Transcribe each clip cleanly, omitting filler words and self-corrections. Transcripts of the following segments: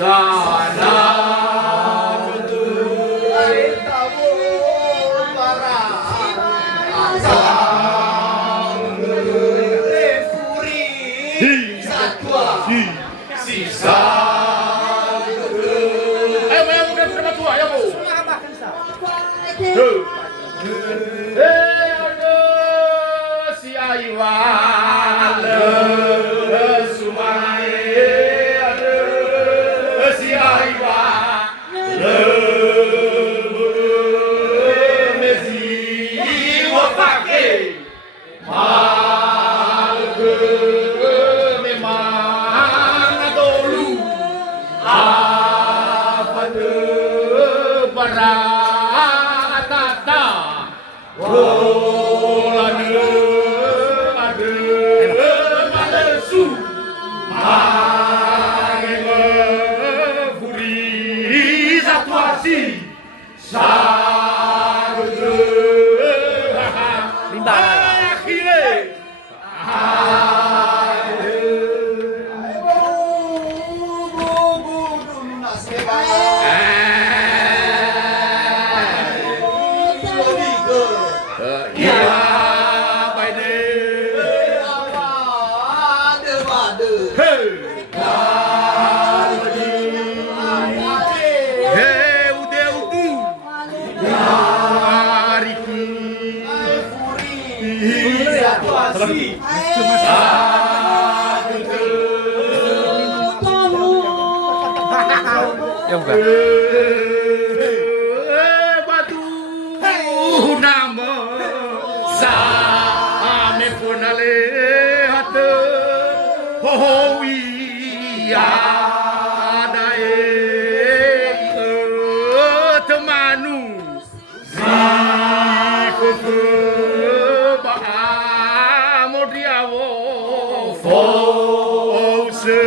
sana betul tamu para refuri satwa sisa ayo bayang bukan sudah tua ya bu aduh si Aiwan ya bukan batu nama same punale hat ho iya dae temanu si ba modiawo fo se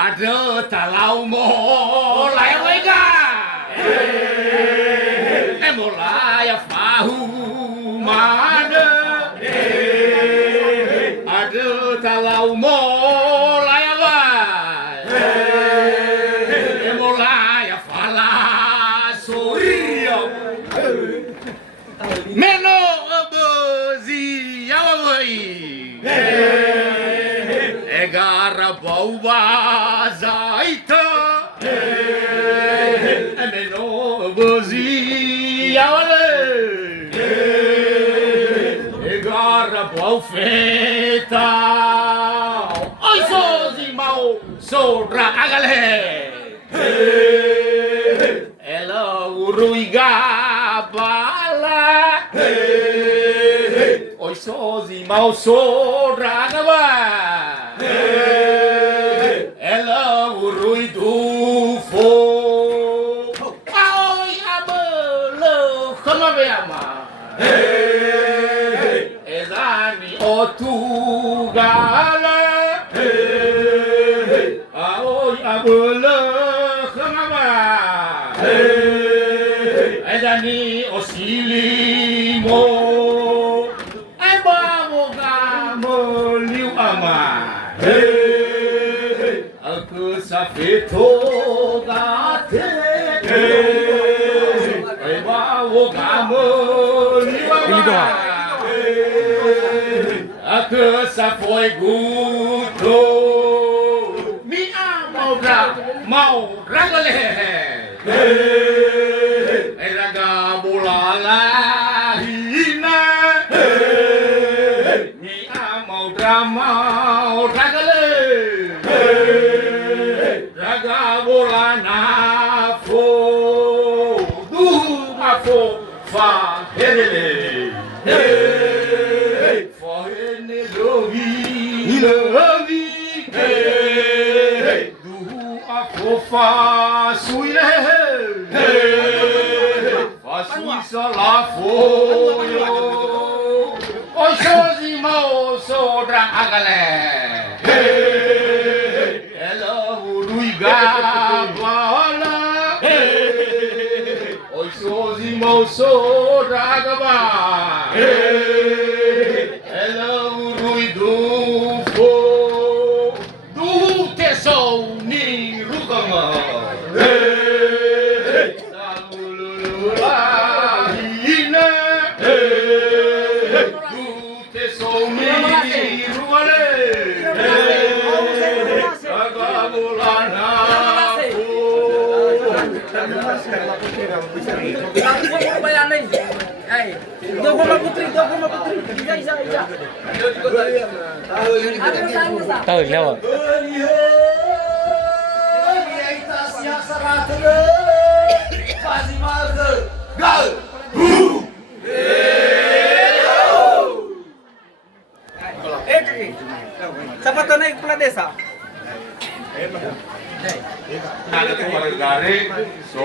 aduh talau mulai wega mulai fahu mana aduh talau mulai apa mulai fala soria meno bozi yawai Egara bawa zaita, emeno bozi awale. Egara bau feta, oi sozi mau sodra agale. Ela uruiga bala, oi sozi mau sodra agaba. Ela urui do fo ai abelo como ve ama ezani otu gala ai abelo como va ezani osilimo ai babo gamo liu ama aku safeto gate ai bawo kamu ini doang aku safoi guto mi mau ragale ai raga bulala hina mi mau drama ragale raga bola na fo du ma fo fa Hey, hey, for any lovi, hey, do a fofa suile, hey, fasui la foyo, oi sozi mau sodra agale, hey, hello ruiga bala, hey, oi sozi mau sodra agaba, hey, hello ruidu fo, du te sou ni rukama, hey, salulula hina, hey, du te sou ni ruale, hey, agabulana fo. Tahu lewat. Siapa tuh naik kepala desa? Ada keluargare, so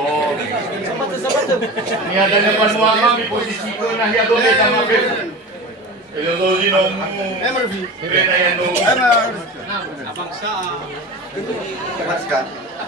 Siapa tuh? ni adanya panuama di posisi ko na hiya do ta mabe. Elo do dino mu. Emervi. Kena ya no. Abang Sa.